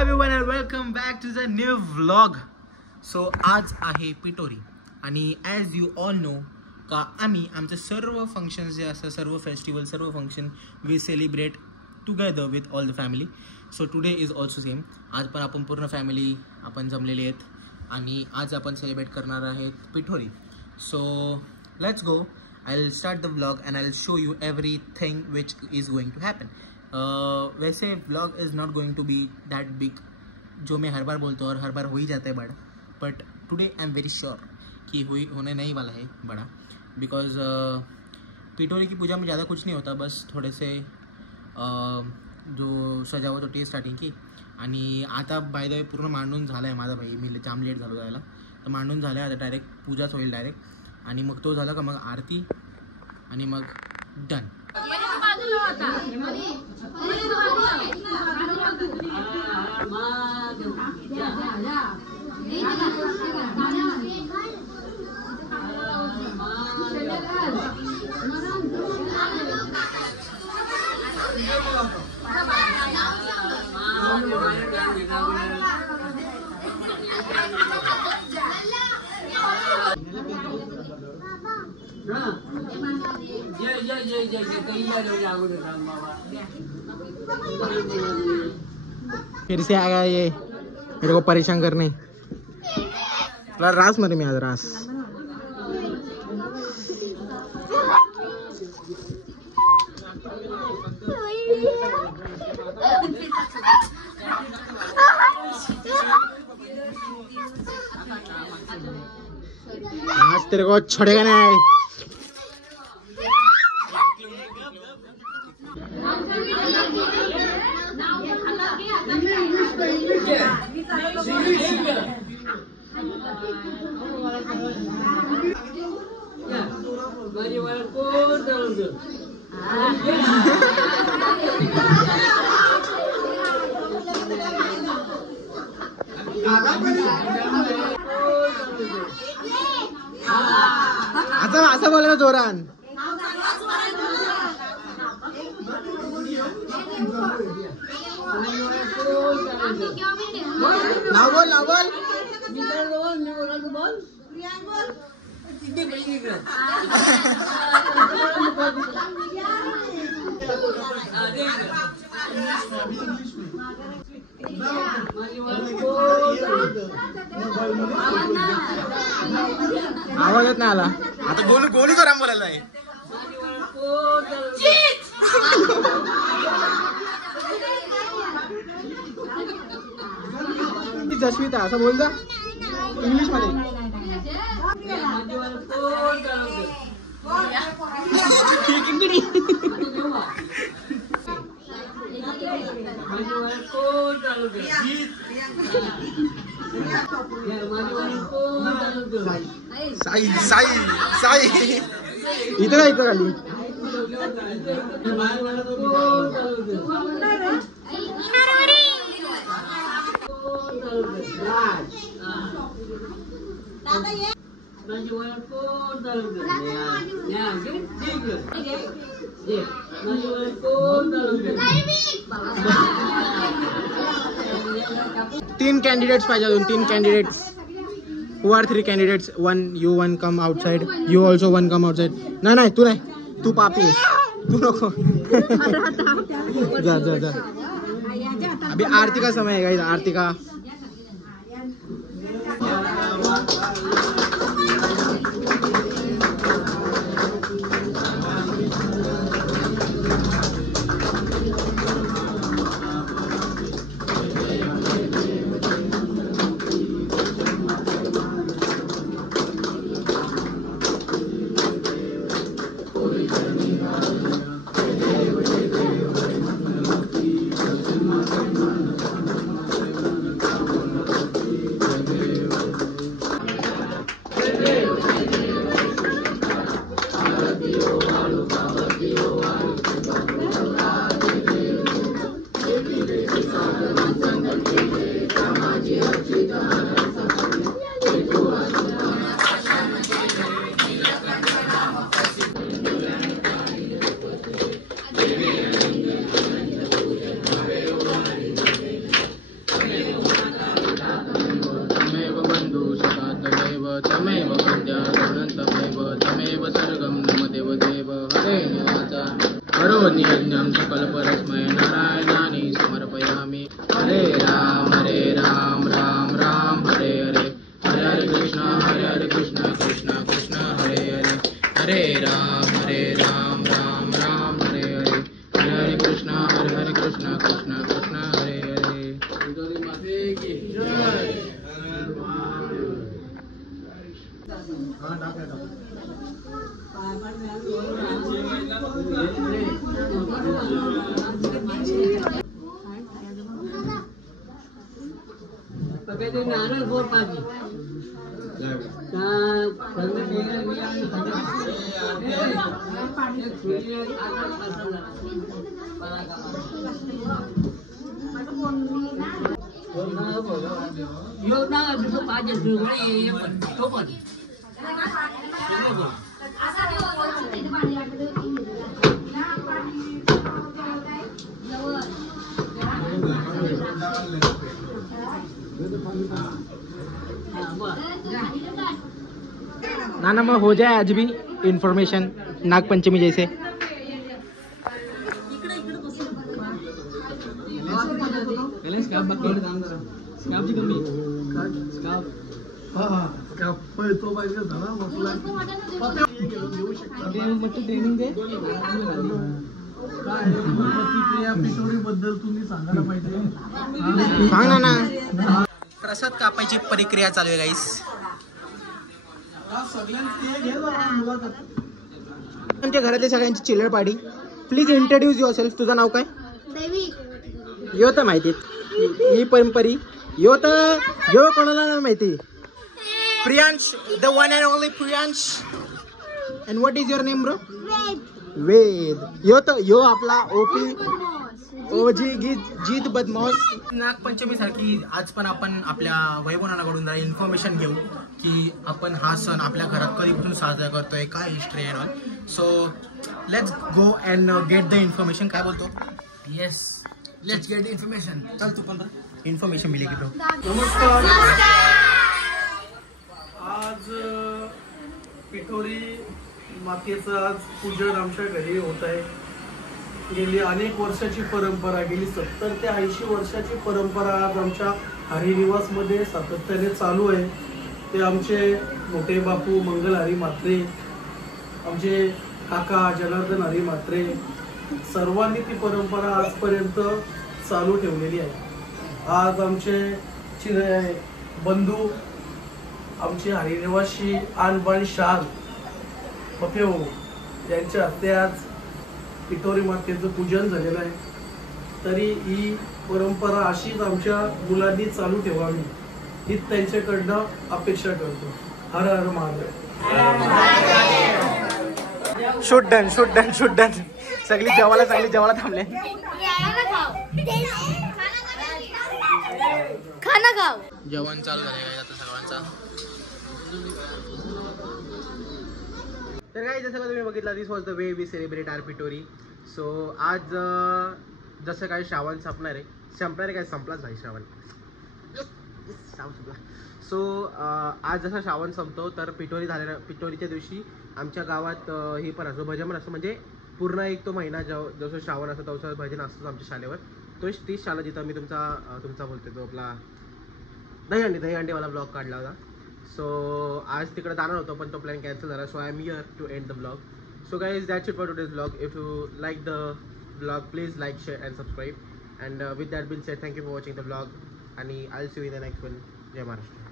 everyone and welcome back to the new vlog. So आज आहे पिटोरी आणि as you all know का आम्ही आमचे सर्व फंक्शन्स जे असतात सर्व फेस्टिवल सर्व function we celebrate together with all the family. So today is also same. आज पण आपण पूर्ण फॅमिली आपण जमलेले आहेत आणि आज आपण सेलिब्रेट करणार आहेत Pithori. So let's go. I'll start the vlog and I'll show you everything which is going to happen. वैसे vlog is not going to be that big जो मैं हर बार बोलता हूँ और हर बार हो ही जाता है बड़ा, but today I am very sure कि होने नहीं वाला है बड़ा, बिकॉज पिठोरी की पूजा में ज़्यादा कुछ नहीं होता, बस थोड़े से जो सजावट होती स्टार्टिंग की. आणि आता बाय द वे पूर्ण मांडून झाला आहे माझा भाई, मी जाम लेट झालो जायला, तर मांडून झालं आहे आता डायरेक्ट पूजाच होईल डायरेक्ट. आणि मग तो झाला का मग आरती आणि मग डन. फिर से आ गया ये मेरे को परेशान करने. रास मरे में आज रास. आज तेरे को छोड़ेगा नहीं. असं बोल ना जोरान. नाव बोल नाव बोल. आवाज येत नाही आला. आता गोलू गोलू जोरान बोलायला आहे. जसविता असं बोल जा इंग्लिश मध्ये. साई साई साई इथं इथं खाली. तीन कैंडिडेट्स पाहिजे अजून. 3 candidates. Who are 3 candidates? One you, one come outside. You also one come outside. नाही तू नाही, तू पापी आहेस, तू नको. जा जा जा. अभी आरती का समय है गाइस. आरती का कृष्ण हरे हरे. ना मग हो जाए आज भी इन्फॉर्मेशन नागपंचमी जैसे. ट्रेनिंग दे प्रतिक्रिया पिटोरी बद्दल तुम्ही सांगायला पाहिजे. सांग ना. प्रसाद कापायची प्रक्रिया चालू आहे गाईस. आमच्या घरातल्या सगळ्यांची चिल्लर party. Please introduce your self. तुझं नाव काय? यो तर माहिती. ही परंपरी यो तर यो कोणाला नाही माहिती. Priyansh, the one and only Priyansh. And what is your name bro? Ved. Yo आपला ओपी ओजी जीत बदमाश. नागपंचमी सारखी आज पण आपण आपल्या वैभवनाकडून जरा इन्फॉर्मेशन घेऊ की आपण हा सण आपल्या घरात कधीपासून साजरा करतोय, काय हिस्ट्री आहे. So let's go and get the information. काय बोलतो? Yes, let's get information. चल तू पण इन्फॉर्मेशन मिली की तो. नमस्कार. आज पिठोरी मातेचं आज पूजन आमच्या घरी होत आहे. गेली अनेक वर्षाची परंपरा, गेली 70 ते 80 वर्षाची परंपरा आज आमच्या हरिनिवासमध्ये सातत्याने चालू आहे. ते आमचे मोठे बापू मंगल हरी म्हात्रे, आमचे काका जनार्दन हरी म्हात्रे, सर्वांनी ती परंपरा आजपर्यंत चालू ठेवलेली आहे. आज आमचे बंधू, आमचे हरिनिवासी आणबाण शाल पफेओ यांच्या हस्ते आज पिठोरी मातेचं पूजन झालेलं आहे. तरी ही परंपरा अशीच आमच्या मुलांनी चालू ठेवावी ही त्यांच्याकडनं अपेक्षा करतो. हर हर महादेव. Shoot done. सगळी जेवायला थांबले. खाना खाव. जेवण चालू झाले आता सर्वांचा. तर काही जसं का तुम्ही बघितलं, this was the way we celebrate our Pithori. So आज जसं काय श्रावण संपणार आहे काय संपलाच भाई श्रावण संपला. सो आज जसा श्रावण संपतो तर पिटोरीच्या दिवशी आमच्या गावात हे पण असतं, भजन असतं. म्हणजे पूर्ण एक तो महिना जसं श्रावण असतो तसं भजन असतं आमच्या शाळेवर. तीच शाळा जिथं मी तुमचा बोलतो तो आपला दहीहंडीवाला ब्लॉग काढला होता. सो आज तिकडे जाणार होतो पण तो प्लॅन कॅन्सल झाला. So I am here to end the blog. So guys, that's it for today's vlog. If you like the vlog, please like, share and subscribe. And with that being said, thank you for watching the vlog and I'll see you in the next one. Jai Maharashtra.